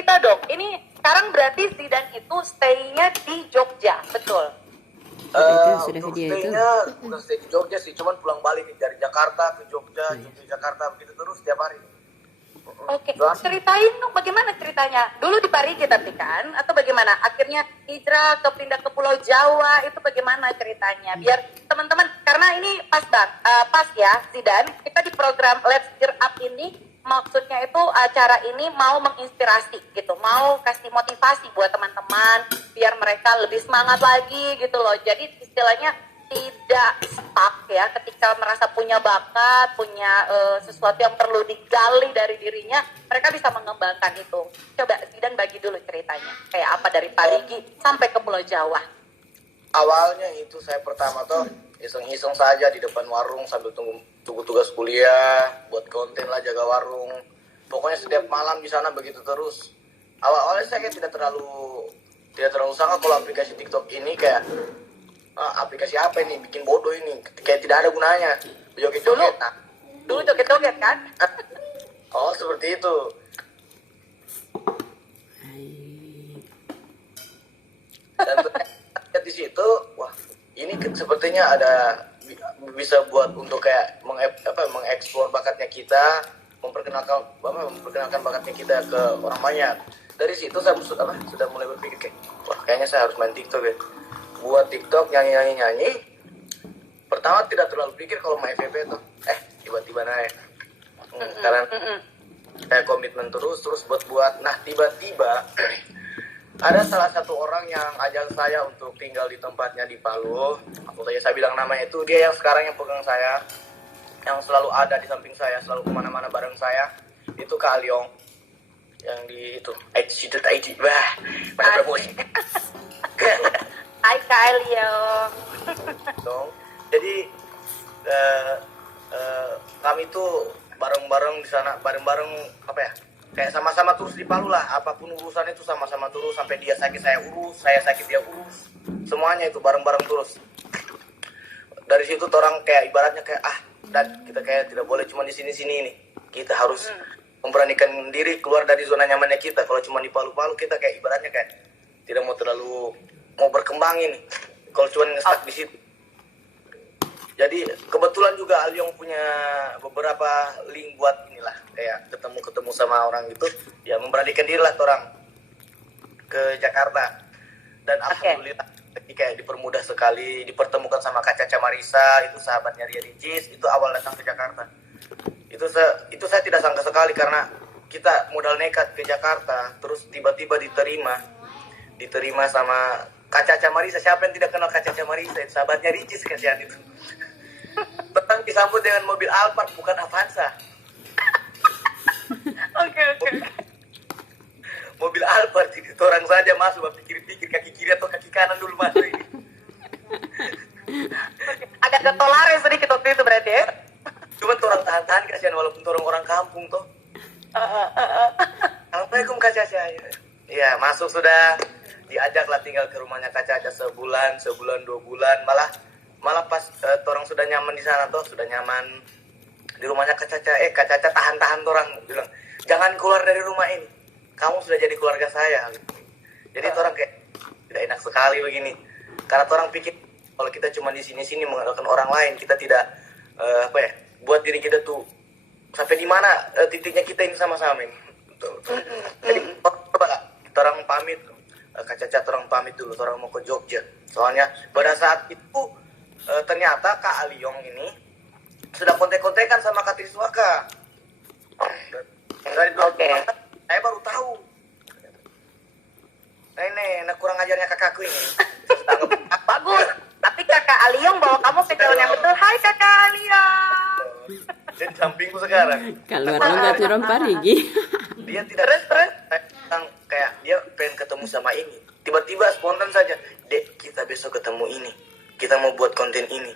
cerita dong. Ini sekarang berarti Zidan itu stay-nya di Jogja, betul? Itu sudah Untuk video itu. stay-nya bukan stay di Jogja sih, cuman pulang balik nih dari Jakarta ke Jogja, Jogja Jakarta begitu terus setiap hari. Oke, ceritain dong bagaimana ceritanya. Dulu di Parigi tapi kan, atau bagaimana? Akhirnya hijrah ke pindah ke Pulau Jawa, itu bagaimana ceritanya? Biar teman-teman, karena ini pas pas ya, Zidan, kita di program Let's Gear Up ini, maksudnya itu acara ini mau menginspirasi gitu, mau kasih motivasi buat teman-teman, biar mereka lebih semangat lagi gitu loh. Jadi istilahnya tidak stuck ya ketika merasa punya bakat, punya sesuatu yang perlu digali dari dirinya, mereka bisa mengembangkan itu. Coba Zidan bagi dulu ceritanya, kayak apa dari Parigi sampai ke Pulau Jawa. Awalnya itu saya pertama tuh iseng-iseng saja di depan warung sambil tunggu tugas kuliah, buat konten lah, jaga warung. Pokoknya setiap malam di sana begitu terus. Awalnya saya kayak tidak terlalu sangka kalau aplikasi TikTok ini kayak aplikasi apa ini, bikin bodoh ini, kayak tidak ada gunanya. Joget-joget. Dulu joget-joget kan? Oh seperti itu. Dan ternyata di situ, wah ini sepertinya ada bisa buat untuk kayak mengeksplor bakatnya kita, memperkenalkan bakatnya kita ke orang banyak. Dari situ saya sudah mulai berpikir kayak, wah kayaknya saya harus main TikTok ya. Buat TikTok nyanyi. Pertama tidak terlalu pikir kalau main FVP tuh, tiba-tiba naik. Karena saya komitmen terus buat. Nah tiba-tiba ada salah satu orang yang ajak saya untuk tinggal di tempatnya di Palu. Aku tanya, saya bilang namanya itu, dia yang sekarang yang pegang saya, yang selalu ada di samping saya, selalu kemana-mana bareng saya. Itu Kak Aliong yang di itu ID. Wah, mana promosi. Hai Kak Aliong. Jadi kami tuh bareng-bareng di sana, bareng-bareng kayak sama-sama terus di Palu lah. Apapun urusan itu sama-sama terus, sampai dia sakit saya urus, saya sakit dia urus, semuanya itu bareng-bareng terus. Dari situ orang kayak ibaratnya kayak dan kita kayak tidak boleh cuma di sini-sini nih, kita harus memberanikan diri keluar dari zona nyamannya kita. Kalau cuma di Palu-Palu kita kayak ibaratnya kayak tidak mau terlalu berkembang ini, kalau cuma nge-stuck di situ. Jadi kebetulan juga Aliong punya beberapa link buat inilah, kayak ketemu sama orang itu, ya memberanikan diri lah orang ke Jakarta. Dan alhamdulillah kayak dipermudah sekali, dipertemukan sama Kak Caca Marisa, itu sahabatnya Ria Ricis, itu awal datang ke Jakarta. Itu saya tidak sangka sekali, karena kita modal nekat ke Jakarta, terus tiba-tiba diterima sama Kak Caca Marisa. Siapa yang tidak kenal Kak Caca Marisa? Sahabatnya Ricis kasihan itu. Petang disambut dengan mobil Alphard, bukan Avanza. Oke. Mobil Alphard, jadi orang saja masuk, pikir-pikir kaki kiri atau kaki kanan dulu masuk ini. Agak ketolare sedikit waktu itu berarti ya? Cuma orang tahan-tahan kasihan, walaupun orang kampung toh. Assalamualaikum Kak Caca. Ya masuk sudah, diajaklah tinggal ke rumahnya Kak Caca sebulan 2 bulan, malah pas orang sudah nyaman di sana toh, sudah nyaman di rumahnya Kak Caca. Kak Caca tahan orang bilang, jangan keluar dari rumah ini, kamu sudah jadi keluarga saya. Jadi orang kayak tidak enak sekali begini, karena orang pikir kalau kita cuma di sini mengandalkan orang lain, kita tidak buat diri kita tuh sampai di mana titiknya kita ini sama-sama ini. Jadi orang pamit, Kak Caca orang pamit dulu, orang mau ke Jogja. Soalnya pada saat itu ternyata Kak Aliong ini sudah kontek-kontekan sama Kak Triswaka. Dari saya baru tahu. Ini kurang ajarnya kakakku ini. Bagus. Tapi Kakak Aliong bawa kamu ke jalan yang betul. Hai Kakak Aliong. Dia di sampingku sekarang. Kalau nggak turun Parigi. Dia tidak terus kayak dia pengen ketemu sama ini. Tiba-tiba spontan saja, Dek, kita besok ketemu ini. Kita mau buat konten ini.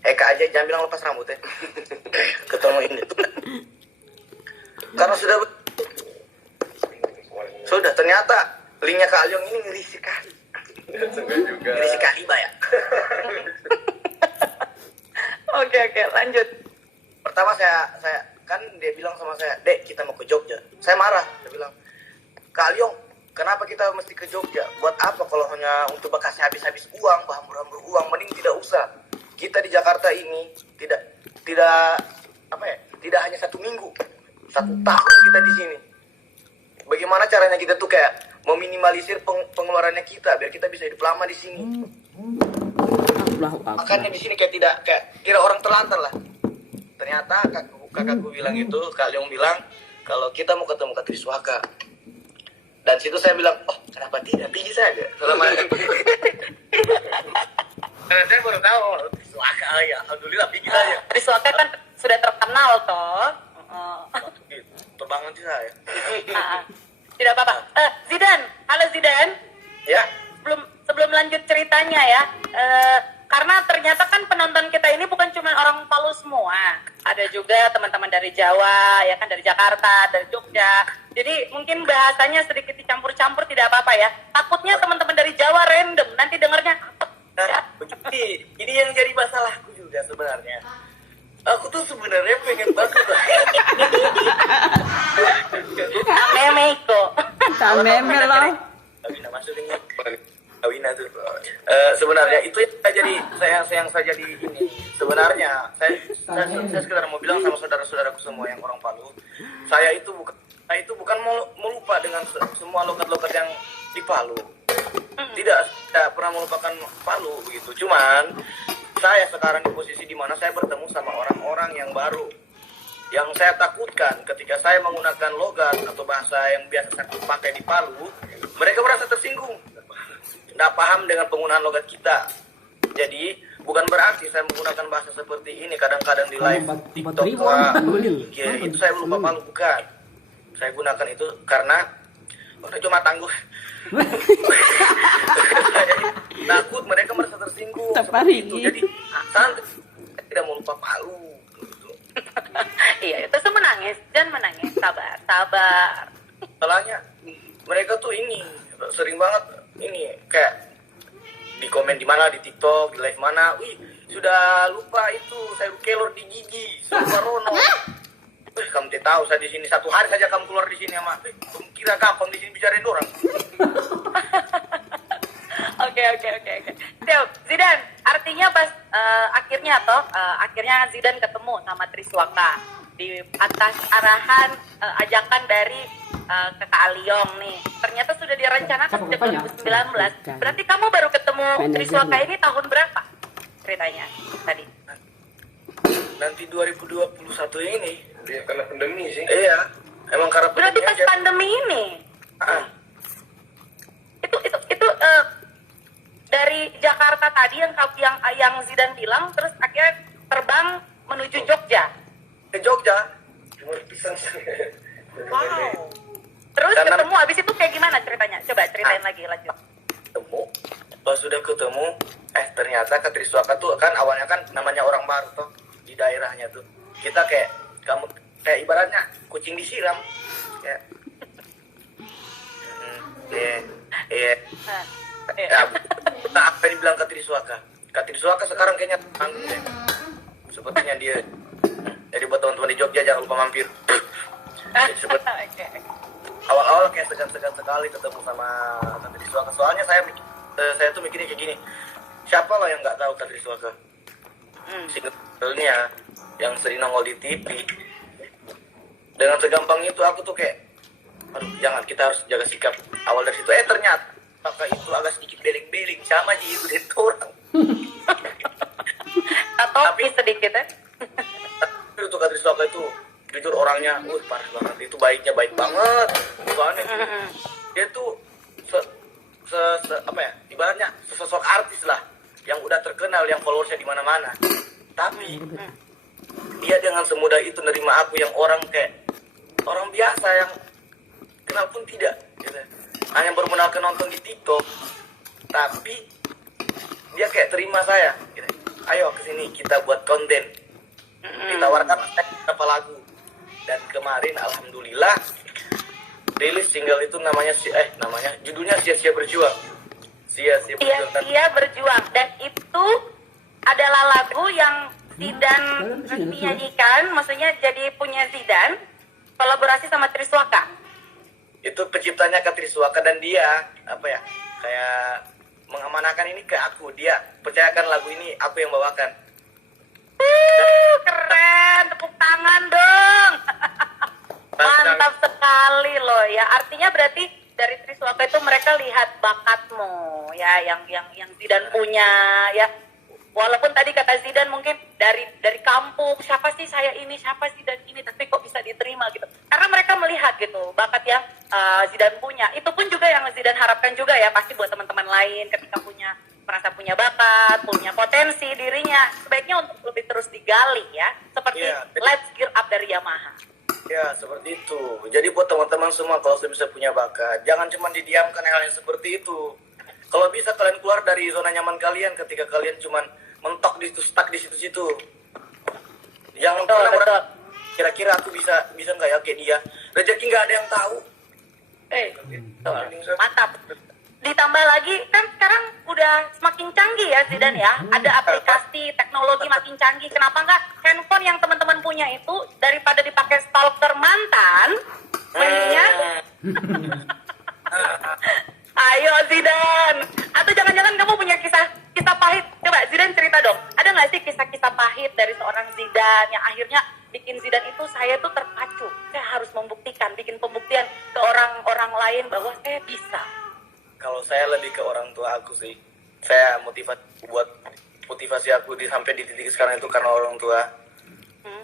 Kak aja jangan bilang lepas rambut ya. Ketemu ini. Karena sudah ternyata linknya Kak Aliong ini ngeri sekali. Ngeri sekali, Mbak ya. Oke, lanjut. Pertama saya kan dia bilang sama saya, Dek kita mau ke Jogja. Saya marah, dia bilang, Kak Aliong, kenapa kita mesti ke Jogja? Buat apa kalau hanya untuk bekas habis-habis uang, hambur-hambur uang, mending tidak usah. Kita di Jakarta ini tidak apa ya? Tidak hanya 1 minggu, 1 tahun kita di sini. Bagaimana caranya kita tuh kayak meminimalisir pengeluarannya kita biar kita bisa hidup lama di sini. Makanya di sini kayak kira orang terlantar lah. Ternyata kakakku bilang itu, Kak Leong bilang kalau kita mau ketemu Kak Triswaka. Dan situ saya bilang, oh kenapa tidak, pergi saja. Selama karena saya baru tahu Triswaka ya, alhamdulillah pergi saja. Triswaka kan sudah terkenal toh. Terbangun sih saya. Tidak apa-apa. Zidan, halo Zidan. Ya. Sebelum lanjut ceritanya ya, karena ternyata kan penonton kita ini bukan cuma orang Palu semua, ada juga teman-teman dari Jawa, ya kan, dari Jakarta, dari Jogja. Jadi mungkin bahasanya sedikit dicampur-campur, tidak apa-apa ya. Takutnya teman-teman dari Jawa random, nanti dengarnya. Nah, ini yang jadi masalahku juga sebenarnya. Aku tuh sebenarnya pengen banget. Meme kok. Meme lah. Awina maksudnya Awina tuh. Sebenarnya itu yang saya jadi ini. Sebenarnya saya sekedar mau bilang sama saudara-saudaraku semua yang orang Palu, saya itu bukan mau lupa dengan semua logat-logat yang di Palu. Tidak pernah melupakan Palu begitu. Cuman saya sekarang di posisi di mana saya bertemu sama orang-orang yang baru. Yang saya takutkan ketika saya menggunakan logat atau bahasa yang biasa saya pakai di Palu, mereka merasa tersinggung. Tidak paham dengan penggunaan logat kita. Jadi bukan berarti saya menggunakan bahasa seperti ini kadang-kadang di live TikTok itu saya lupa Palu, bukan. Saya gunakan itu karena cuma tangguh. Takut mereka merasa tersinggung seperti itu. Jadi santai, tidak mau lupa Palu gitu. Iya, itu menangis dan menangis, sabar. Salahnya mereka tuh ini sering banget ini kayak di komen di mana, di TikTok, di live mana, wih sudah lupa itu sayur kelor di gigi, sumpah Rono. Kamu tidak tahu saya di sini 1 hari saja kamu keluar di sini sama, kira gampang di sini bicarain orang. Oke. Siap, Zidan. Artinya pas akhirnya Zidan ketemu sama Triswaka di atas arahan ajakan dari Kakak Aliong nih. Ternyata sudah direncanakan sejak 2019. Berarti kamu baru ketemu Triswaka ini tahun berapa? Ceritanya tadi. Nanti 2021 ini. Ya, karena pandemi sih. Iya, emang karena pandemi. Berarti pas pandemi ini. Itu dari Jakarta tadi yang Zidan bilang, terus akhirnya terbang menuju Jogja. Ke Jogja. Wow. Terus ketemu, habis itu kayak gimana ceritanya? Coba ceritain lagi, lanjut. Ketemu, pas sudah ketemu, ternyata ke Triswaka tuh kan awalnya kan namanya orang baru tuh di daerahnya tuh. Kita kayak ibaratnya kucing disiram. Kayak apa yang dibilang Kak Triswaka? Kak Triswaka sekarang kayaknya sepertinya dia. Jadi buat teman-teman di Jogja jangan lupa mampir. Awal-awal kayak segan-segan sekali ketemu sama Kak Triswaka. Soalnya saya tuh mikirnya kayak gini. Siapa lah yang nggak tahu Kak Triswaka? Singlenya yang sering nongol di TV. Dengan segampang itu aku tuh kayak, aduh jangan, kita harus jaga sikap. Awal dari situ, ternyata kakak itu agak sedikit beling-beling sama aja itu dari orang. Tapi sedikit ya. Itu Kak Triswaka itu jujur orangnya, parah banget. Itu baiknya baik banget. Soalnya dia tuh ibaratnya sesosok artis lah yang udah terkenal, yang followersnya di mana-mana. Tapi dia dengan semudah itu nerima aku yang orang kayak orang biasa yang kenal pun tidak, gitu. Hanya baru mengenalkan nonton di TikTok, tapi dia kayak terima saya, gitu. Ayo kesini kita buat konten, ditawarkan beberapa lagu, dan kemarin alhamdulillah rilis single itu namanya judulnya Sia-Sia Berjuang. Sia-Sia Berjuang, dan itu adalah lagu yang Zidan nyanyikan, maksudnya jadi punya Zidan kolaborasi sama Triswaka. itu penciptanya Katriswaka dan dia apa ya kayak mengamanahkan ini ke aku, dia percayakan lagu ini aku yang bawakan. Keren, tepuk tangan dong. Mantap sekali loh ya. Artinya berarti dari Triswaka itu mereka lihat bakatmu ya, yang Zidan punya ya. Walaupun tadi kata Zidan mungkin dari kampung, siapa sih saya ini, siapa sih dan ini, tapi kok bisa diterima gitu. Karena mereka melihat gitu bakat yang Zidan punya. Itu pun juga yang Zidan harapkan juga ya, pasti buat teman-teman lain ketika merasa punya bakat, punya potensi dirinya, sebaiknya untuk lebih terus digali ya. Seperti Let's Gear Up dari Yamaha. Ya, seperti itu. Jadi buat teman-teman semua, kalau sudah bisa punya bakat, jangan cuma didiamkan hal yang seperti itu. Kalau bisa kalian keluar dari zona nyaman kalian ketika kalian cuma mentok di situ, stuck di situ-situ. Jangan pernah kira-kira aku bisa nggak ya kayak dia. Rezeki nggak ada yang tahu. Mantap. Ditambah lagi kan sekarang udah semakin canggih ya Zidan ya. Ada aplikasi, teknologi makin canggih. Kenapa nggak handphone yang teman-teman punya itu daripada dipakai stalker mantan, mendingan ayo Zidan. Atau jangan-jangan kamu punya kisah pahit. Coba Zidan cerita dong. Ada nggak sih kisah-kisah pahit dari seorang Zidan yang akhirnya bikin Zidan itu saya tuh terpacu. Saya harus bikin pembuktian ke orang-orang lain bahwa saya bisa. Kalau saya lebih ke orang tua aku sih. Saya motivasi aku sampai di titik sekarang itu karena orang tua.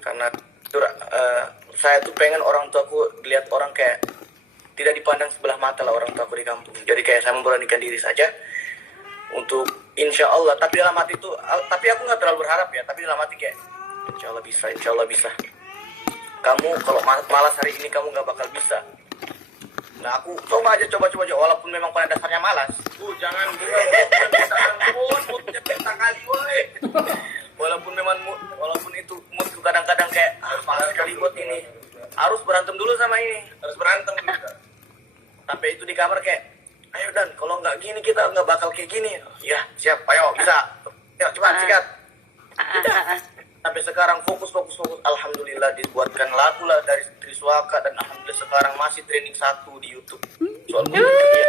Karena saya tuh pengen orang tuaku dilihat orang kayak tidak dipandang sebelah mata lah orang tuaku di kampung. Jadi kayak saya memberanikan diri saja untuk insya Allah. Tapi dalam hati itu, tapi aku nggak terlalu berharap ya. Tapi dalam hati kayak insya Allah bisa. Kamu kalau malas hari ini kamu nggak bakal bisa. Nah aku coba aja walaupun memang pada dasarnya malas. Jangan kali woi. Walaupun itu moodku kadang-kadang kayak malas sekali buat ini. Harus berantem dulu sama ini. Harus berantem juga. Sampai itu di kamar kayak, ayo Dan, kalau nggak gini kita nggak bakal kayak gini. Ya siap, ayo bisa. Ayo cepat sikat. Sampai sekarang fokus. Alhamdulillah dibuatkan lagu lah dari Triswaka dan alhamdulillah sekarang masih trending 1 di YouTube. Soal musik ya.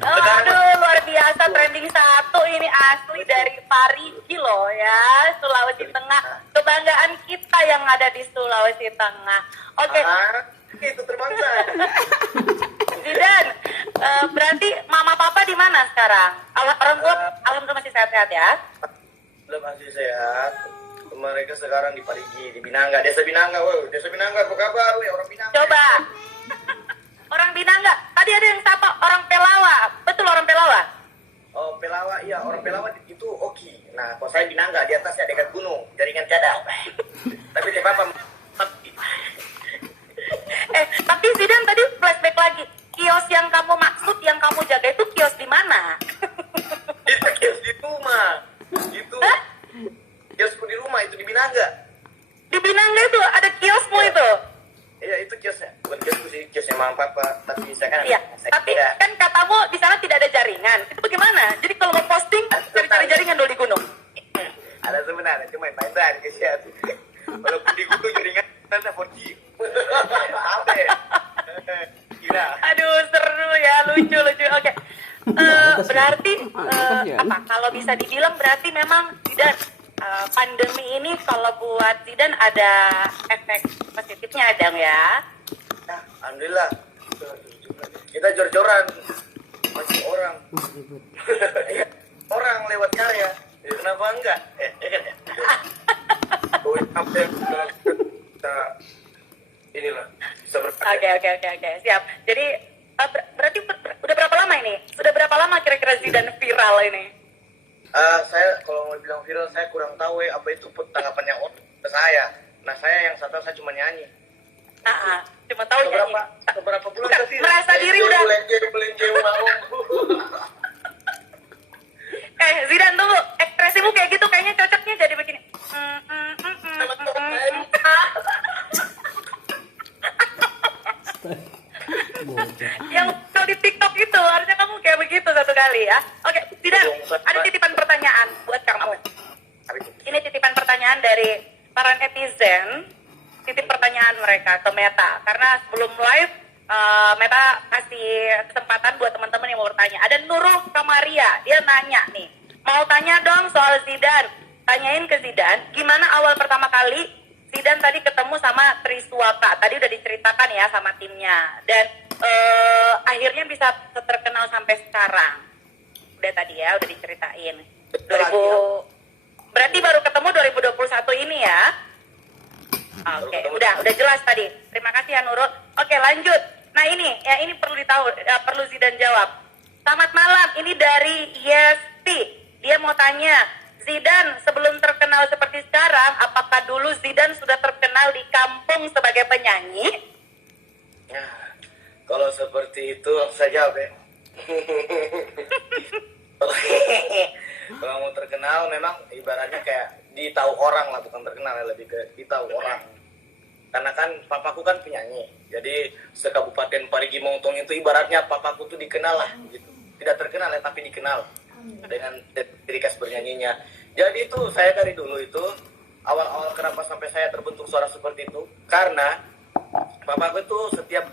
Aduh, luar biasa trending 1 ini asli dari Parigi loh ya, Sulawesi Tengah. Kebanggaan kita yang ada di Sulawesi Tengah. Oke. Itu terbangsa. Zidan, berarti mama papa di mana sekarang? Orang tua alhamdulillah masih sehat-sehat ya? Belum masih sehat. Mereka sekarang di Parigi, di Binangga, Desa Binangga, apa kabar, orang Binangga? Coba. Orang Binangga, tadi ada yang sapa orang Pelawa, betul orang Pelawa? Oh Pelawa, iya orang Pelawa itu oke. Nah kalau saya Binangga di atasnya dekat gunung, jaringan cadang. Tapi tidak apa-apa. Tapi Zidan tadi flashback lagi, kios yang kamu maksud, yang kamu jaga itu kios di mana? Itu kios di rumah, gitu. Kiosku di rumah itu di Binangga. Di Binangga itu ada kiosmu itu? Iya itu kiosnya, bukan kiosku sih, kiosnya mama papa. Tapi saya kan, iya. Tapi kan katamu di sana tidak ada jaringan. Itu bagaimana? Jadi kalau mau posting cari-cari jaringan dulu di gunung. Ada sebenarnya, cuma main-main guys ya. Walaupun di gunung jaringan nanti 4G. Apa ya? Gila. Aduh seru ya, lucu. Oke. Berarti apa? Kalau bisa dibilang berarti memang Zidan pandemi ini kalau buat Zidan ada efek positifnya dong ya? Nah, alhamdulillah. Kita jor-joran masih orang. Orang lewat karya. Kenapa enggak? Ya kan ya. Inilah bisa Oke. Siap. Jadi berarti udah berapa lama ini? Sudah berapa lama kira-kira Zidan viral ini? Saya kalau mau bilang viral saya kurang tahu apa itu tanggapannya ke saya. Nah saya yang satu saya cuma nyanyi. Cuma tahu nyanyi. Beberapa bulan bukan, merasa diri udah. Belenje mau. Zidan tunggu, ekspresimu kayak gitu kayaknya cocoknya jadi begini. Yang kalau di TikTok itu harusnya kamu kayak begitu satu kali ya. Oke, Zidan, ada titipan pertanyaan buat kamu. Ini titipan pertanyaan dari para netizen titip pertanyaan mereka ke Meta. Karena sebelum live, Meta kasih kesempatan buat teman-teman yang mau bertanya. Ada Nurul Kamaria, dia nanya nih, mau tanya dong soal Zidane. Tanyain ke Zidane, gimana awal pertama kali Zidane tadi ketemu sama Triswaka. Tadi udah diceritakan ya sama timnya. Dan akhirnya bisa terkenal sampai sekarang. Udah tadi ya, udah diceritain. 2000, berarti baru ketemu 2021 ini ya? Oke, udah jelas tadi. Terima kasih ya Nurul. Oke, lanjut. Nah ini, ya ini perlu ditahu, perlu Zidane jawab. Selamat malam, ini dari Yesti. Dia mau tanya, Zidane sebelum terkenal seperti sekarang, apakah dulu Zidane sudah terkenal di kampung sebagai penyanyi? Ya, kalau seperti itu saya jawab ya. Kalau mau terkenal memang ibaratnya kayak ditahu orang lah, bukan terkenal ya, lebih ke ditahu orang. Karena kan papaku kan penyanyi, jadi sekabupaten Parigi Motong itu ibaratnya papaku tuh dikenal lah gitu. Tidak terkenal ya, tapi dikenal dengan ciri khas bernyanyinya. Jadi itu saya dari dulu itu awal-awal kenapa sampai saya terbentuk suara seperti itu, karena papaku itu setiap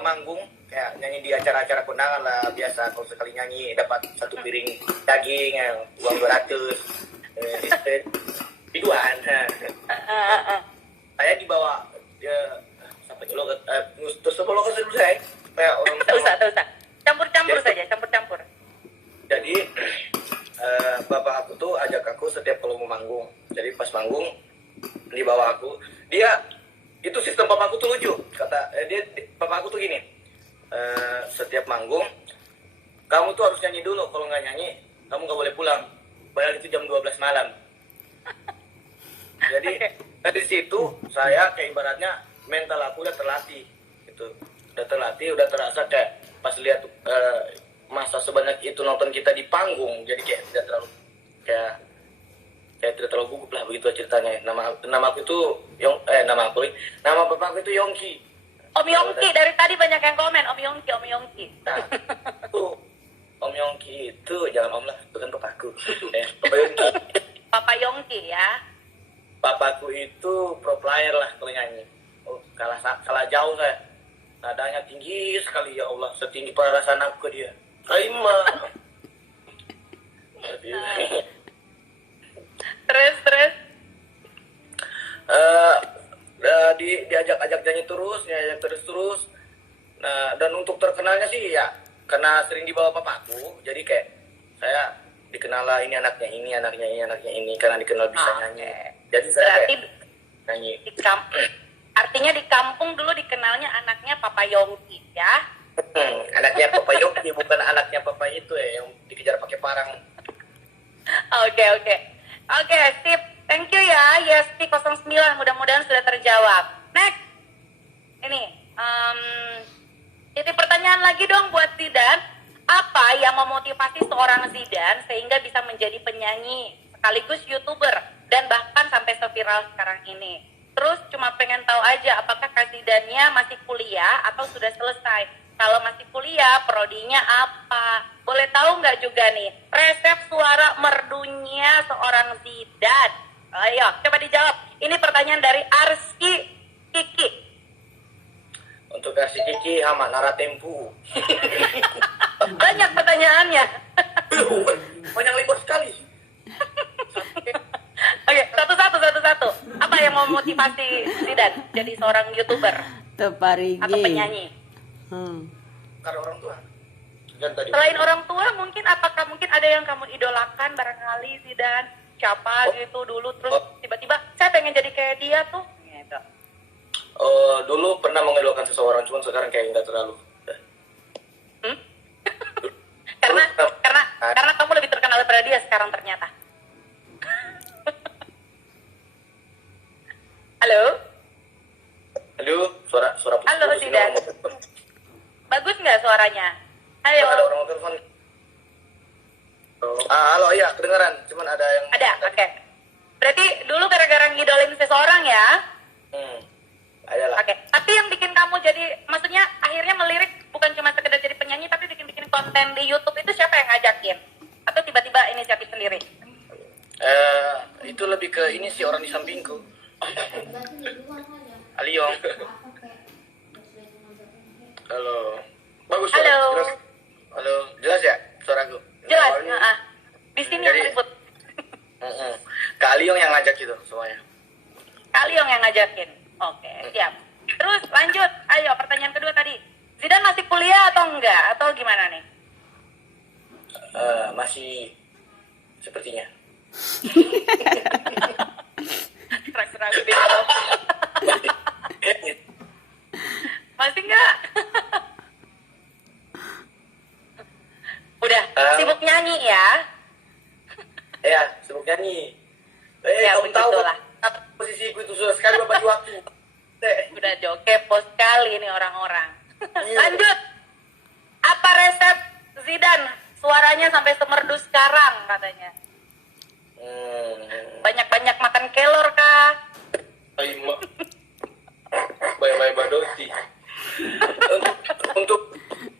manggung kayak nyanyi di acara-acara kondangan lah, biasa kalau sekali nyanyi dapat 1 piring daging, uang 200, biduan. Saya dibawa sampai dulu terus sebelum ke saya kayak orang usah campur-campur saja, campur-campur. Jadi bapak aku tuh ajak aku setiap kalau mau manggung. Jadi pas manggung dibawa aku, dia itu sistem papaku tuh lucu. Papaku tuh gini, setiap manggung kamu tuh harus nyanyi dulu, kalau nggak nyanyi kamu nggak boleh pulang. Padahal itu jam 12 malam. Jadi dari situ saya kayak ibaratnya mental aku udah terlatih gitu. Udah terlatih, udah terasa kayak pas lihat masa sebanyak itu nonton kita di panggung, jadi kayak tidak terlalu kayak tidak terlalu gugup lah, begitu ceritanya. Nama aku itu nama bapak aku itu Yongki. Om Yongki, dari tadi banyak yang komen Om Yongki. Nah, itu Om Yongki itu jangan Om lah, itu kan bapakku. Bapak Yongki. Papa Yongki ya. Bapakku itu pro player lah kalau nyanyi. Oh, kalah jauh saya. Nadanya tinggi sekali, ya Allah, setinggi perasaan aku ke dia. Kaima. Terus. Diajak terus. Nah, dan untuk terkenalnya sih ya karena sering dibawa papaku, jadi kayak saya dikenal lah, ini anaknya ini karena dikenal bisa nyanyi. Jadi saya berarti nyanyi. Artinya di kampung dulu dikenalnya anaknya Papa Yongki ya. Anaknya Papa Yongki, bukan anaknya Papa itu ya yang dikejar pakai parang. Oke, sip. Thank you ya, Yesti 09. Mudah-mudahan sudah terjawab. Next. Ini, titip pertanyaan lagi dong buat Zidane. Apa yang memotivasi seorang Zidane sehingga bisa menjadi penyanyi sekaligus YouTuber dan bahkan sampai seviral sekarang ini? Terus cuma pengen tahu aja apakah Kak Zidane-nya masih kuliah atau sudah selesai? Kalau masih kuliah, prodinya apa? Boleh tahu nggak juga nih, resep suara merdunya seorang Zidane? Ayo, coba dijawab. Ini pertanyaan dari Arsi Kiki. Untuk Arsi Kiki, hama nara tempu. Banyak pertanyaannya. Banyak libur sekali. Oke, satu-satu. Apa yang memotivasi Zidane jadi seorang YouTuber Teparigi. atau penyanyi? Karena orang tua. Dan tadi Selain orang tua, apakah mungkin ada yang kamu idolakan barangkali Zidane? Siapa gitu dulu, terus tiba-tiba saya pengen jadi kayak dia tuh. Gitu. Dulu pernah mengidolakan seseorang, cuman sekarang kayak nggak terlalu. Karena kamu lebih terkenal daripada dia sekarang ternyata. Halo, suara halo Zidane. Bagus nggak suaranya? Ayo. Ada orang telepon. Halo, iya, kedengaran. Cuman ada yang... Ada, oke. Berarti dulu gara-gara ngidolin seseorang ya? Ada lah. Oke. Tapi yang bikin kamu jadi, maksudnya akhirnya melirik bukan cuma sekedar jadi penyanyi, tapi bikin konten di YouTube itu siapa yang ngajakin? Atau tiba-tiba inisiatif sendiri? Itu lebih ke ini sih, orang di sampingku. Aliong. Halo. Bagus. Halo. Jelas. Halo, jelas ya suaraku? Jelas. Awalnya- Di sini yang ribut. Kak Aliong yang ngajak gitu semuanya. Kalian yang ngajakin. Oke, siap. Terus lanjut. Ayo, pertanyaan kedua tadi. Zidane masih kuliah atau enggak? Atau gimana nih? Masih sepertinya. Ragu-ragu deh. Masih enggak? Udah, sibuk nyanyi ya? Ya, sibuk nyanyi. Ya, Kamu tahu begitulah. posisiku itu sudah sekali berbagi waktu. Udah kepo sekali nih orang-orang. Lanjut. Apa resep Zidane? Suaranya sampai semerdu sekarang katanya. Banyak-banyak makan kelor kah? Ayo, bye-bye Badoti.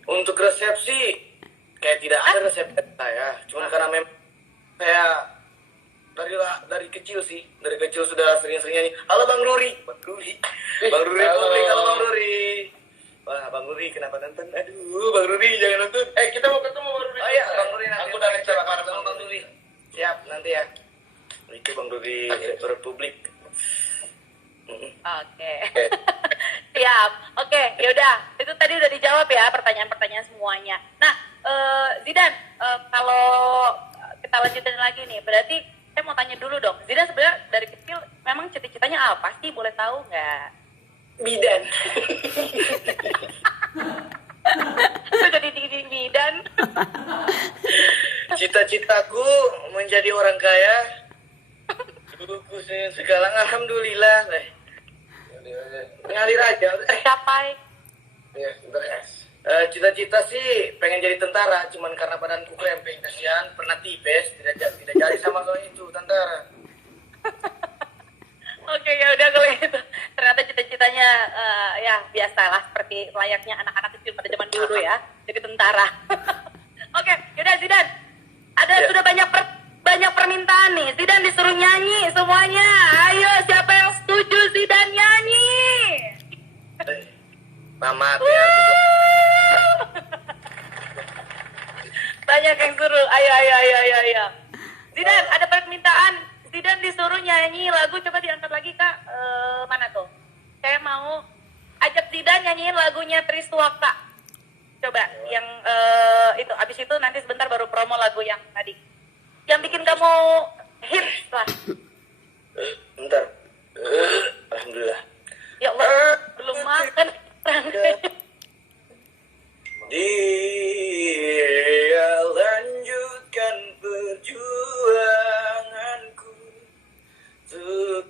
Untuk resepsi kayak tidak ada resep saya. Cuman karena memang saya dari kecil sudah sering-sering nyanyi. Halo Bang Ruri. Bang Ruri Publik. Halo Bang Ruri. Wah, Bang Ruri kenapa nonton? Aduh, Bang Ruri jangan nonton. Kita mau ketemu Bang Ruri. Oh iya, Bang Ruri nanti. Aku udah rencana ketemu Bang Ruri. Siap, nanti ya. Itu Bang Ruri Republik. Oke. Siap. Oke, yaudah. Itu tadi udah dijawab ya pertanyaan-pertanyaan semuanya. Nah, Zidane, kalau kita lanjutin lagi nih, berarti saya mau tanya dulu dong. Zidane sebenarnya dari kecil memang cita-citanya apa sih? Boleh tahu nggak? Bidan. Itu jadi bidan. Cita-citaku menjadi orang kaya. Duluku sekarang alhamdulillah. Ngalir aja. Tercapai. Ya, bentar ya. Cita-cita sih pengen jadi tentara, cuman karena badanku krempeng, kasihan pernah tipes, tidak jadi sama soal itu tentara. Oke, ya udah kalau gitu. Ternyata cita-citanya ya biasalah seperti layaknya anak-anak kecil pada zaman dulu ya, jadi tentara. Oke, yaudah Zidane. Ada sudah banyak permintaan nih. Zidane disuruh nyanyi semuanya. Ayo, siapa yang setuju Zidane nyanyi? Mama ya. Banyak yang suruh. Ayo. Zidane, ada permintaan. Zidane disuruh nyanyi lagu, coba diangkat lagi Kak. Mana tuh? Saya mau ajak Zidane nyanyiin lagunya Triswaka. Coba yang itu. Abis itu nanti sebentar baru promo lagu yang tadi. Yang bikin kamu hits lah. Bentar. Alhamdulillah. Ya Allah, belum makan. Dia lanjutkan perjuanganku untuk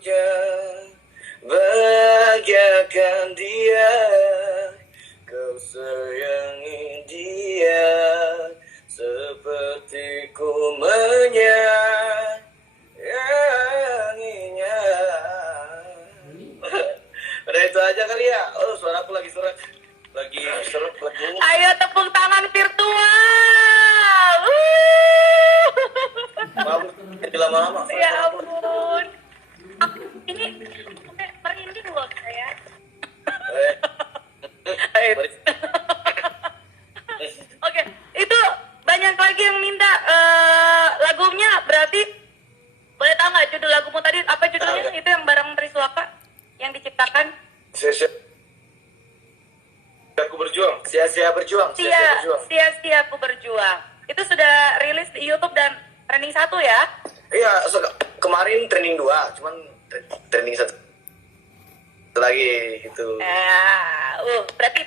bahagiakan dia. Kau sayangi dia seperti ku menyayanginya. Udah itu aja kali ya. Oh, suaraku lagi seret. Lagi. Ayo tepuk tangan virtual. Maaf, jadi lama-lama. Ya ampun. Ini merinding loh saya. Oke, itu banyak lagi yang minta lagunya, berarti boleh tahu nggak judul lagumu tadi apa judulnya? Itu yang bareng Triswaka yang diciptakan. Aku berjuang. Sia-sia berjuang. Sia-sia ku berjuang. Itu sudah rilis di YouTube dan trending 1 ya? Iya, kemarin trending 2, cuman trending 1 lagi gitu. Berarti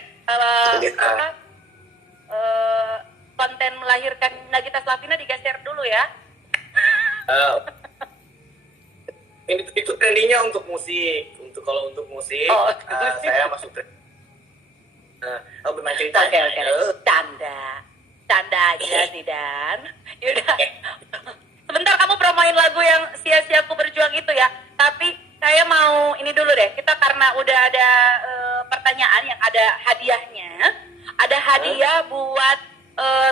konten melahirkan Nagita Slavina digeser dulu ya? Itu trendingnya untuk musik. Kalau untuk musik, saya masuk trending. Bermain cerita. Oke. Canda aja Zidane. Yaudah. Sebentar kamu promoin lagu yang sia-sia ku berjuang itu ya. Tapi saya mau ini dulu deh. Kita karena udah ada pertanyaan yang ada hadiahnya. Ada hadiah buat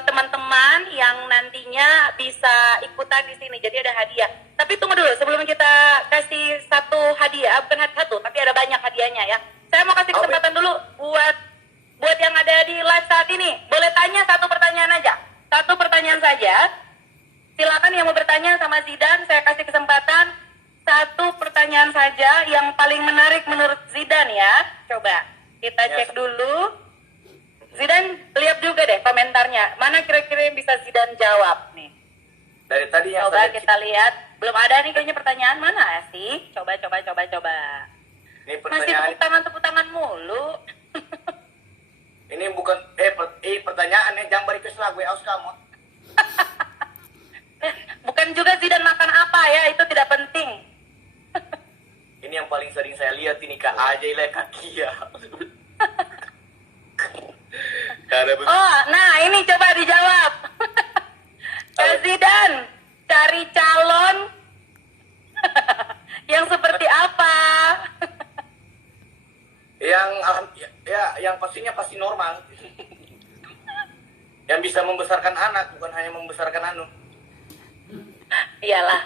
teman-teman yang nantinya bisa ikutan di sini. Jadi ada hadiah. Tapi tunggu dulu sebelum kita kasih satu hadiah, bukan satu, tapi ada banyak hadiahnya ya. Saya mau kasih kesempatan dulu buat yang ada di live saat ini. Boleh tanya satu pertanyaan aja. Satu pertanyaan saja. Silakan yang mau bertanya sama Zidan, saya kasih kesempatan satu pertanyaan saja yang paling menarik menurut Zidan ya. Coba kita cek dulu. Zidan lihat juga deh komentarnya. Mana kira-kira yang bisa Zidan jawab nih? Dari tadi yang Coba saya kita lihat. Belum ada nih kayaknya pertanyaan mana sih? Coba. ini Masih tepuk tangan mulu. ini bukan pertanyaannya jangan beri ke gue aus kamu. Bukan juga Zidan makan apa ya, itu tidak penting. Ini yang paling sering saya lihat ini Kak Ajay kaki ya. Oh, nah ini coba dijawab. Kak Zidan, cari calon yang seperti apa? Yang pastinya pasti normal. Yang bisa membesarkan anak, bukan hanya membesarkan anu. Iyalah.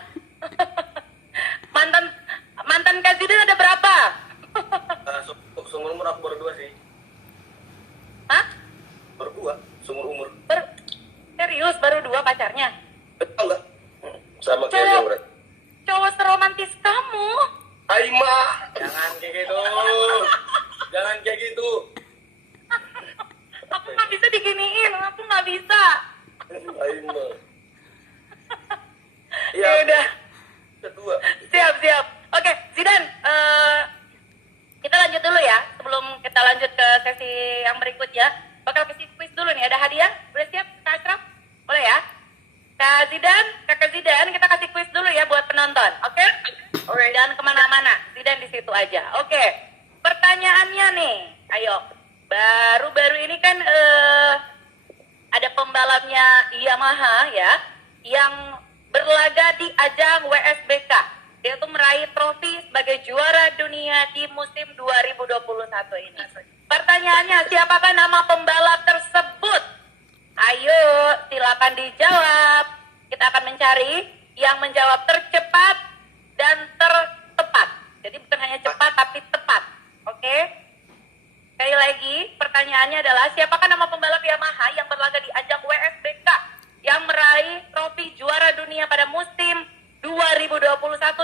Mantan Kak Zidan ada berapa? Seumur umur aku baru 2 sih. Hah? Baru 2, seumur umur. Serius baru 2 pacarnya? Betul nggak? Sama kayak dia berat. Cowok seromantis kamu. Aima, jangan kayak gitu. Jangan kayak gitu. Aku nggak bisa diginiin, aku nggak bisa. Aima. Ya udah. Kedua. Siap. Oke, Zidan, kita lanjut dulu ya. Sebelum kita lanjut ke sesi yang berikutnya, bakal kasih quiz dulu nih. Ada hadiah? Udah siap, Kak Ashraf? Boleh ya? Kak Zidan, kita kasih quiz dulu ya buat penonton. Oke? Oke, jangan kemana-mana. Zidan di situ aja. Oke, pertanyaannya nih. Ayo, baru-baru ini kan ada pembalapnya Yamaha ya, yang berlaga di ajang WSBK. Dia tuh meraih trofi sebagai juara dunia di musim 2021 ini. Pertanyaannya, siapakah nama pembalap tersebut? Ayo, silakan dijawab. Kita akan mencari yang menjawab tercepat dan tertepat. Jadi bukan hanya cepat tapi tepat. Oke? Sekali lagi, pertanyaannya adalah siapakah nama pembalap Yamaha yang berlaga di ajang WSBK yang meraih trofi juara dunia pada musim 2021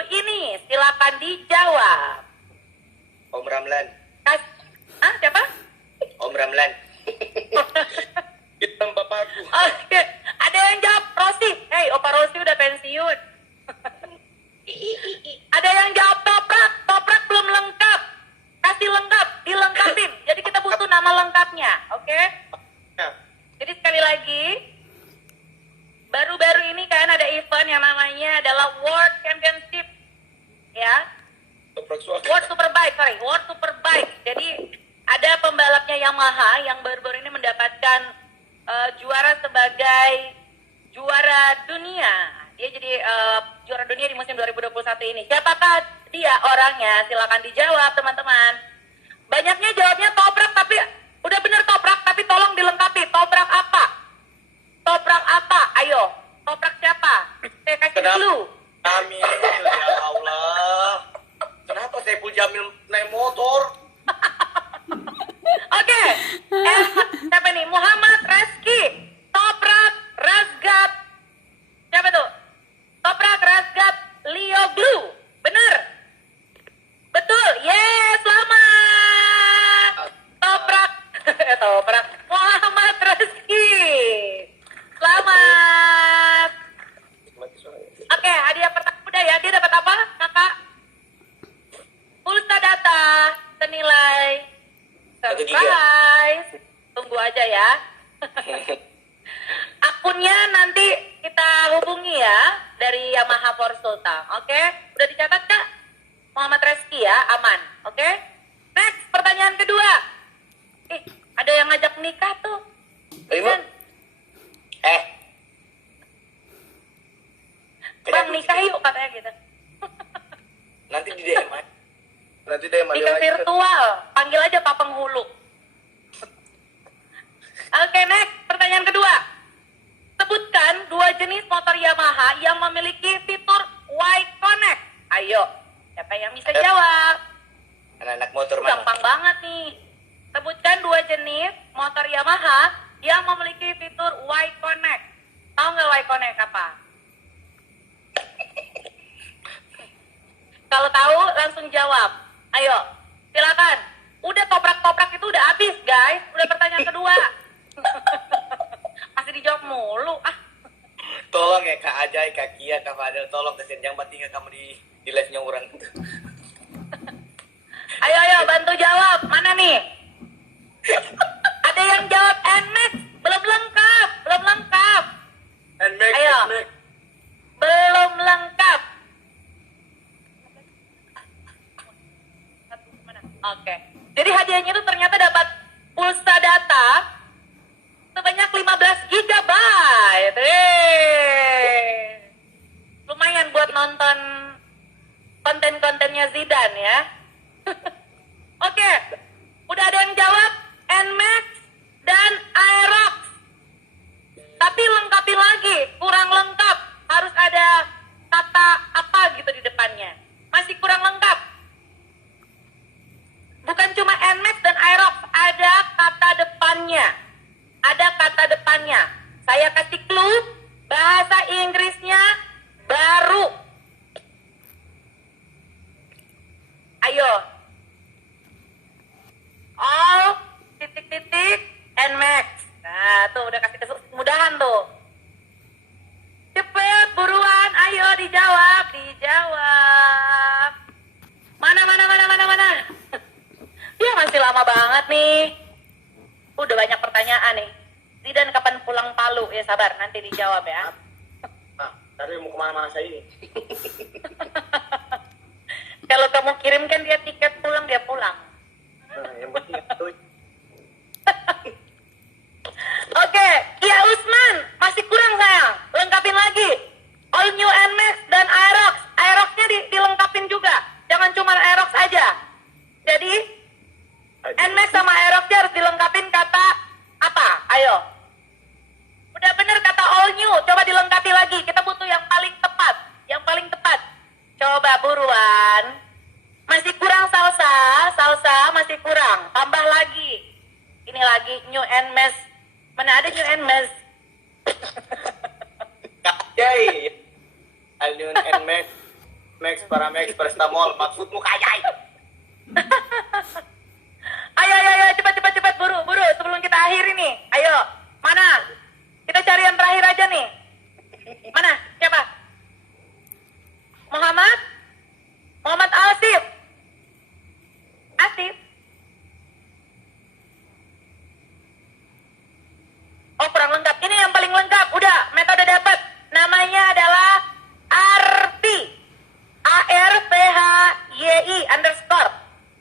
ini? Silakan dijawab. Om Ramlan. Siapa? Om Ramlan. Itu bapakku. Oke, ada yang jawab Rossi. Hei, Opa Rossi udah pensiun. Ada yang jawab Toprak belum lengkap. Kasih lengkap, dilengkapin. Jadi kita butuh nama lengkapnya, oke? Jadi sekali lagi, baru-baru ini kan ada event yang namanya adalah World Championship, ya. World Superbike. Jadi ada pembalapnya Yamaha yang baru-baru ini mendapatkan juara sebagai juara dunia. Dia jadi juara dunia di musim 2021 ini. Siapakah dia orangnya? Silakan dijawab teman-teman. Banyaknya jawabnya Toprak, tapi udah bener Toprak, tapi tolong dilengkapi. Toprak apa? Ayo, Toprak siapa? Saya kasih clue. Amin, ya Allah. Kenapa Saiful Jamil naik motor? Oke. Siapa nih? Muhammad Reski, Toprak Razgat. Siapa tuh? Toprak Razgat Lioglu. Bener? Betul. Yes, selamat. Toprak Muhammad Reski. Selamat. Oke, hadiah pertama udah ya. Dia dapat apa, Kakak? Pulsa data senilai surprise. Tunggu aja ya. Akunnya nanti kita hubungi ya dari Yamaha Sultan. Oke? Udah dicatat Kak? Muhammad Reski ya, aman. Oke? Next, pertanyaan kedua. Ada yang ngajak nikah tuh. Ayo, Bang, nikah yuk katanya gitu. nanti di DM. Nanti DM aja Nikah lagi. virtual, panggil aja Pak Penghulu. Oke, next, pertanyaan kedua. motor Yamaha yang memiliki fitur Y-Connect? Ayo, siapa yang bisa jawab? Anak-anak motor mana? Gampang banget nih. Sebutkan 2 jenis motor Yamaha yang memiliki fitur Y-Connect. Tahu nggak Y-Connect apa? Kalau tahu langsung jawab. Ayo, silakan. Udah toprak-toprak itu udah habis, guys. Udah pertanyaan kedua. Masih dijawab mulu. Tolong ya Kak Ajay, Kak Kia, Kak Fadel, tolong kesian jangan tinggal kamu di live-nya orang. Ayo, bantu jawab. Mana nih? Ada yang jawab NMAX. Belum lengkap. Ayo. Belum lengkap. Oke. Jadi hadiahnya itu ternyata dapat pulsa data sebanyak 15 GB. Lumayan buat nonton konten-kontennya Zidane ya. Oke. Udah ada yang jawab NMAX dan Aerox. Tapi lengkapin lagi, kurang lengkap. Harus ada kata apa gitu di depannya. Masih kurang lengkap. Bukan cuma NMAX dan Aerox, ada kata depannya. Saya kasih clue, bahasa Inggrisnya baru. Ayo. All titik-titik NMAX. Nah, tuh udah kasih kemudahan tuh. Cepet, buruan, ayo dijawab. Mana? Ya masih lama banget nih. Udah banyak pertanyaan nih. Zidane kapan pulang Palu? Ya sabar, nanti dijawab ya. Tadi mau kemana-mana saya ini? Kalau kamu kirimkan dia tiket pulang, dia pulang. Yang penting itu. Oke, Kia Usman, masih kurang sayang. Lengkapin lagi. All new NMAX dan Aerox. Aeroxnya dilengkapin juga. Jangan cuma Aerox aja. Jadi, NMAX sama Aeroxnya harus dilengkapin kata apa? Ayo. Udah bener kata all new. Coba dilengkapi lagi. Kita butuh yang paling tepat. Coba buruan. Masih kurang salsa masih kurang. Tambah lagi. Ini lagi new NMAX. Mana ada new NMAX? Kajai. Alun and Max Paramax Prestamol. Maksudmu kajai. Ayo, cepat buru sebelum kita akhiri nih. Ayo, mana? Kita cari yang terakhir aja nih. Mana? Siapa? Muhammad Asif. Oh, kurang lengkap. Ini yang paling lengkap. Udah, metode dapat. Namanya adalah ARPHYI_.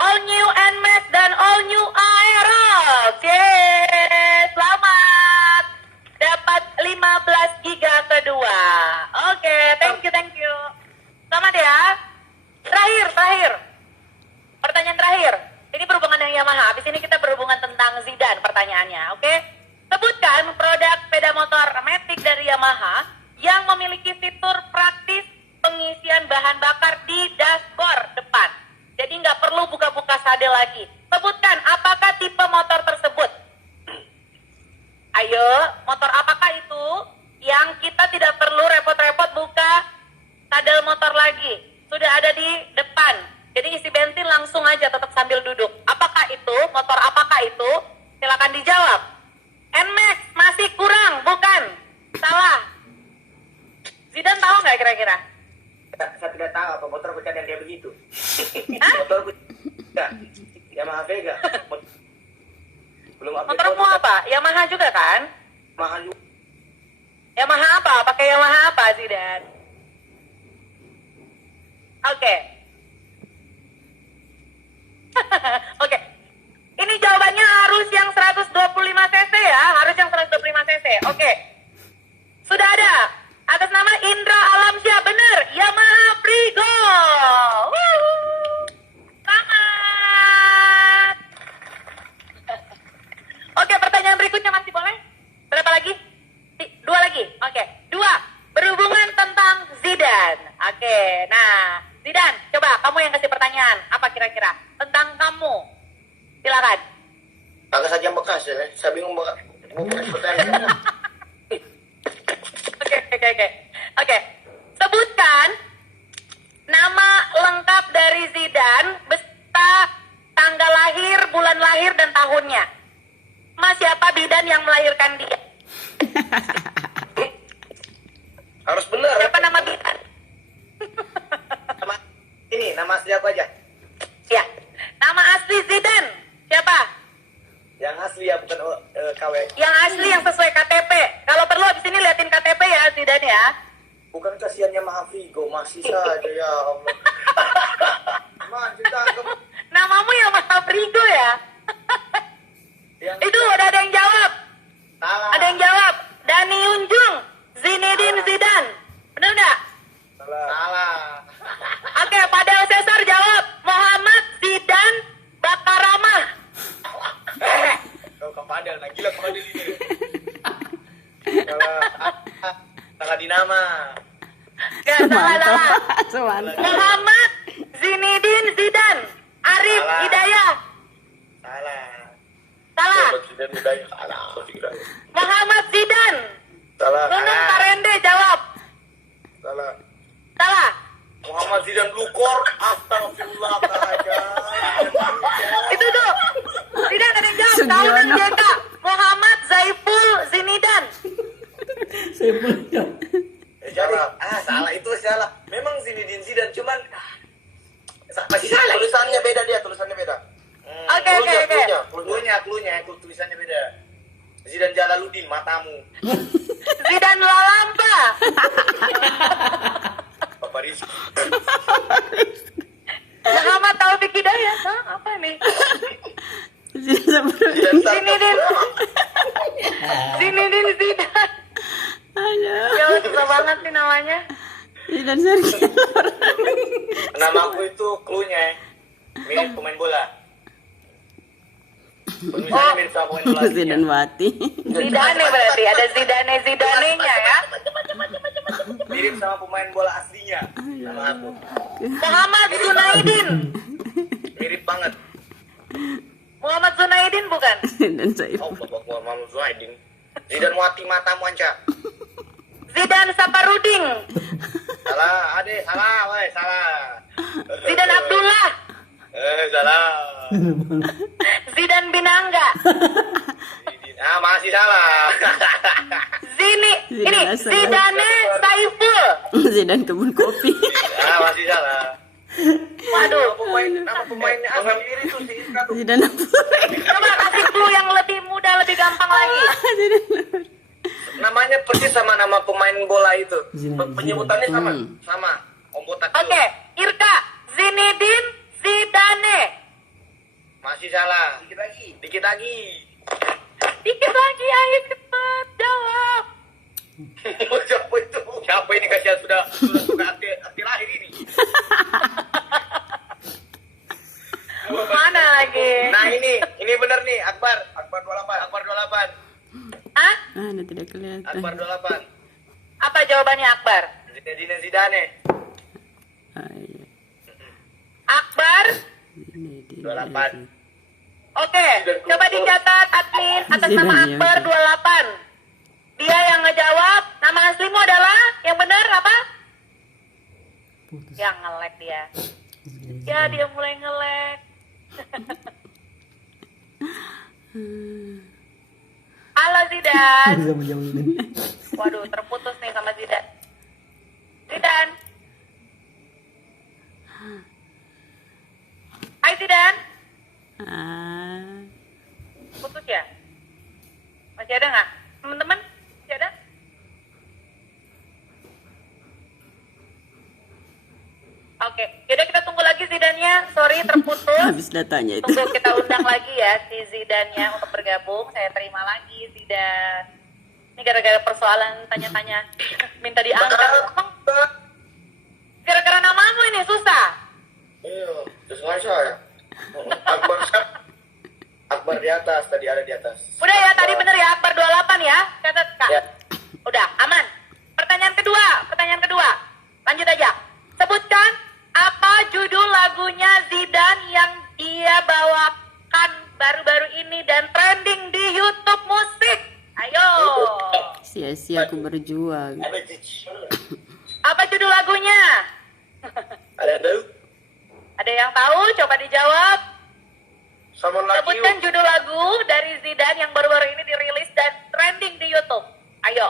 All new NMAX dan all new Aerox. Yeay, selamat. Dapat 15 giga kedua. Oke, thank you. Selamat ya. Terakhir. Pertanyaan terakhir. Ini berhubungan dengan Yamaha. Habis ini kita berhubungan tentang Zidane pertanyaannya, oke? Sebutkan produk sepeda motor Matic dari Yamaha yang memiliki fitur praktis pengisian bahan bakar di dashboard depan. Jadi nggak perlu buka-buka sadel lagi. Sebutkan apakah tipe motor tersebut. Ayo, motor apakah itu yang kita tidak perlu repot-repot buka sadel motor lagi. Sudah ada di depan. Jadi isi bensin langsung aja tetap sambil duduk. Apakah itu? Motor apakah itu? Silakan dijawab. NMAX masih kurang, bukan? Salah. Zidane tahu nggak kira-kira? Saya tidak tahu apa motor bercadang kayak begitu. Hah? Motor Yamaha Vega. Belum update Motormu apa? Yamaha juga kan? Mahal juga. Yamaha apa? Pakai Yamaha apa Zidane? Oke. Oke. Ini jawabannya harus yang 125 cc ya, harus yang 125 cc. Oke. Sudah ada. Atas nama Indra Alamsyah, benar. Yamaha Prigo. Selamat. Oke, pertanyaan berikutnya masih boleh? Berapa lagi? 2 lagi. Oke. 2. Berhubung yang kasih pertanyaan. Apa kira-kira? Tentang kamu. Silakan. Agak saja bekas ya. Saya bingung mau kasih pertanyaan. Oke. Sebutkan nama lengkap dari Zidane beserta tanggal lahir, bulan lahir, dan tahunnya. Mas, siapa bidan yang melahirkan dia? Harus benar. Siapa nama bidan? Nama asli aku aja. Ya. Nama asli Zidane. Siapa? Yang asli ya, bukan KW. Yang asli yang sesuai KTP. Kalau perlu abis ini liatin KTP ya Zidane ya. Bukan kasihannya Mahafigo, masih saja ya Allah. Namamu yang Mas Afrigo ya? Itu udah ada yang jawab. Salah. Ada yang jawab. Dani Yunjung, Zinedine Zidane. Benar nggak? Salah. Oke, Fadel Cesar jawab. Muhammad Zidane Bakaramah. Kau Fadel, nah gila Fadel ini. Salah di nama. Gak salah. Semantap. Muhammad Zinedine Zidane. Arif Salah. Hidayah. Salah. Salah. Salah. Muhammad Zidane. Salah. Nunung Karende jawab. Salah. Salah. Muhammad Zidane Blukor. Astagfirullahaladzim. Itu tuh. Zidane ada yang jawab. Sugiono. Tahunan JK. Muhammad Zaiful Zinidan. Saya punya. Salah itu salah. Memang Zinedine Zidane cuman masih salah. Tulisannya beda. Oke. Klunya tulisannya beda. Zidane Jalaluddin matamu. Zidane Lalampa. Bapak Rizky. Muhammad Taufik Hidayat. Hah? Apa nih? Zinedine Zidane. Aduh. Ya susah banget sih namanya. Zidane Sergei. Nama aku itu klunya mirip pemain bola. Penulisannya mirip sama pemain bola. Zidane Wati. Zidane berarti ada Zidane-nya ya. Mirip sama pemain bola aslinya. Nama aku. Muhammad Zunaidin. Mirip banget. Muhammad Zunaidin bukan? Zidane Saiful. Oh, Bapak Muhammad Zuhaidin. Zidane Wati matamu anca. Zidane Saparuding. Salah, Ade, salah. Zidane Abdullah. Salah. Zidane Binangga. Masih salah. Zidane Asal. Zidane Saiful. Zidane kebun kopi. Masih salah. Waduh. Nama pemainnya asal diri tuh si Iska tuh. Zidane Apuri. Coba kasih clue yang lebih mudah, lebih gampang lagi. Namanya persis sama nama pemain bola itu. Penyebutannya sama. Om Botak. Oke, Irka. Zinedine Zidane. Masih salah. Dikit lagi. Dikit lagi, ayo cepat jawab. Siapa itu? Siapa ini kasihan sudah hati lahir ini? Mana lagi? Nah ini benar nih Akbar 28. Hah? Nah, tidak kelihatan. Akbar 28. Apa jawabannya Akbar? Zinedine Zidane. Iya. Akbar? Ini dia. 28. Oke, coba dicatat admin atas nama Zidane, Akbar oke. 28. Dia yang ngejawab. Nama aslimu adalah yang benar apa? Yang nge-lag dia. Ya, dia mulai nge-lag. Halo Zidan. Waduh, terputus nih sama Zidan. Zidan. Hai Zidan. Putus ya? Masih ada nggak? Teman-teman? Masih ada? Oke, yaudah kita tunggu lagi Zidannya. Sorry terputus. Habis datanya itu. Tunggu kita undang lagi ya si Zidannya untuk bergabung. Saya terima lagi Zidan. Ini gara-gara persoalan tanya-tanya minta diangkat. Emang gara-gara namamu ini susah. Iya, sesuai saya. Akbar di atas, tadi ada di atas. Udah ya, tadi bener ya, Akbar 28 ya. Catat Kak. Ya. Udah, aman. Pertanyaan kedua. Lanjut aja. Sebutkan Apa judul lagunya Zidane yang dia bawakan baru-baru ini dan trending di YouTube musik? Ayo. Sia-sia aku berjuang. Apa judul lagunya? Ada yang tahu? Ada yang tahu? Coba dijawab. Someone like you. Sebutkan judul lagu dari Zidane yang baru-baru ini dirilis dan trending di YouTube. Ayo.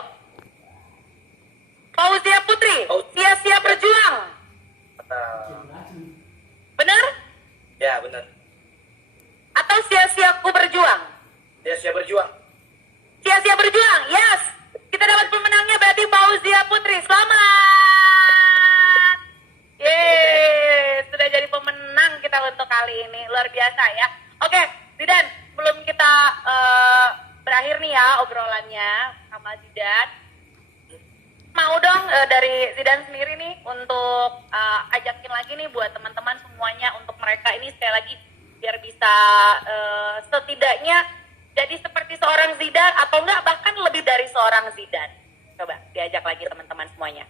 Fauzia Putri, sia-sia berjuang. Benar? Ya benar. Atau sia-sia ku berjuang? Sia-sia berjuang. Sia-sia berjuang, yes. Kita dapat pemenangnya berarti Fauzia Putri. Selamat. Yeay, sudah jadi pemenang kita untuk kali ini. Luar biasa ya. Oke, Zidane, sebelum kita berakhir nih ya obrolannya sama Zidane. Mau dong dari Zidane sendiri nih untuk ajakin lagi nih buat teman-teman semuanya untuk mereka ini sekali lagi biar bisa setidaknya jadi seperti seorang Zidane atau enggak bahkan lebih dari seorang Zidane. Coba diajak lagi teman-teman semuanya.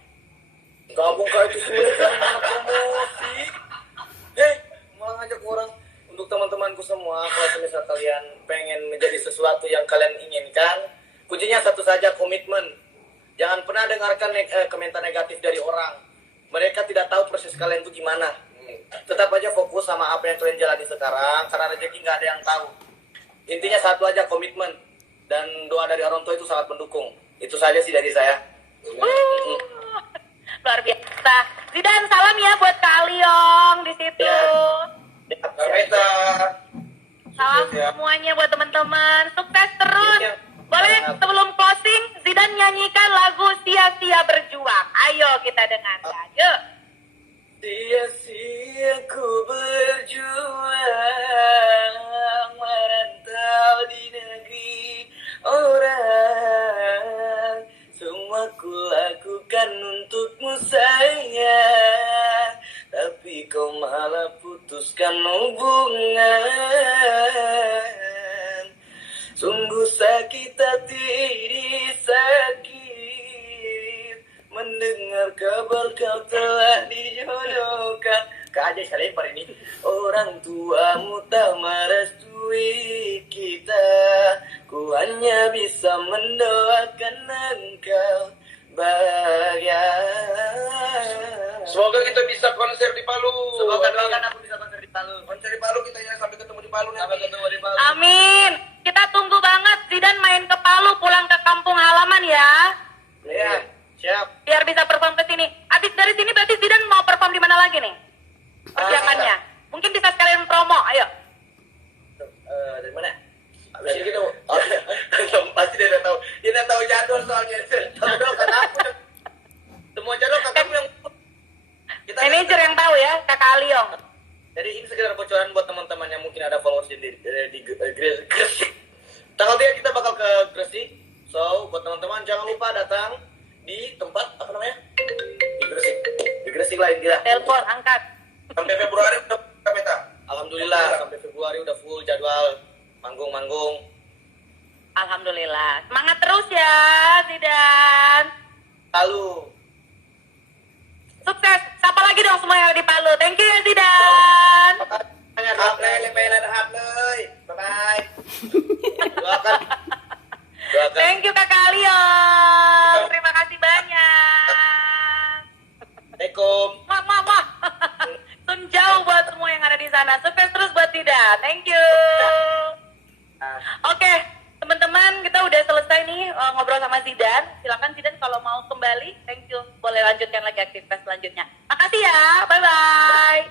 Kamu itu sebenarnya promosi. Malah ngajak orang. Untuk teman-temanku semua, kalau misal kalian pengen menjadi sesuatu yang kalian inginkan, kuncinya satu saja, komitmen. Jangan pernah dengarkan komentar negatif dari orang. Mereka tidak tahu proses kalian itu gimana. Tetap aja fokus sama apa yang kalian jalani sekarang, karena rezeki nggak ada yang tahu. Intinya satu aja, komitmen. Dan doa dari orang tua itu sangat mendukung. Itu saja sih dari saya. Luar biasa. Zidane, salam ya buat Kak Aliong di situ. Salam semuanya buat teman-teman. Sukses terus. Boleh sebelum closing, Zidane nyanyikan lagu Sia-sia Berjuang. Ayo kita dengarkan. Yuk. Sia-sia ku berjuang merantau di negeri orang. Semua ku lakukan untukmu sayang, tapi kau malah putuskan hubungan. Sungguh sakit hati sakit mendengar kabar kau telah dijodohkan. Kak aja sekali par ini. Orang tuamu tak merestui kita. Ku hanya bisa mendoakan engkau bahagia. Semoga kita bisa konser di Palu. Semoga doakan aku bisa konser di Palu. Konser di Palu kita ya, sampai ketemu di Palu nih. Sampai ketemu di Palu. Amin. Kita tunggu banget Zidane main ke Palu, pulang ke kampung halaman ya. Iya, siap. Biar bisa perform ke sini. Abis dari sini berarti Zidane mau perform di mana lagi nih? Persiapannya. Mungkin bisa sekalian promo, ayo. Dari mana? Abis ini kita pasti dia udah tahu. Dia udah tahu jadwal soalnya. Tahu dong kan aku. Semua jadwal kakakmu yang kita Manajer yang tahu ya, Kakak Aliong. Jadi ini sekedar bocoran buat teman-teman yang mungkin ada followers di Gresik. Tanggal 3 kita bakal ke Gresik. So, buat teman-teman jangan lupa datang di tempat apa namanya? Di Gresik. Di Gresik lain gila. Telepon, angkat. Sampai Februari udah peta. Alhamdulillah sampai Februari udah full jadwal manggung-manggung. Alhamdulillah. Semangat terus ya, Zidane. Lalu Sukses. Sapa lagi dong semua yang ada di Palu. Thank you ya, Zidane. Bye-bye. Doakan. Thank you Kakak Aliong. Terima kasih banyak. Assalamualaikum. Mah. Sun jauh buat semua yang ada di sana. Sukses terus buat Zidane. Thank you. Oke, teman-teman, kita udah selesai nih ngobrol sama Zidane. Silakan Zidane kalau mau kembali. Thank you. Boleh lanjutkan lagi aktivitas selanjutnya. Makasih ya. Bye-bye.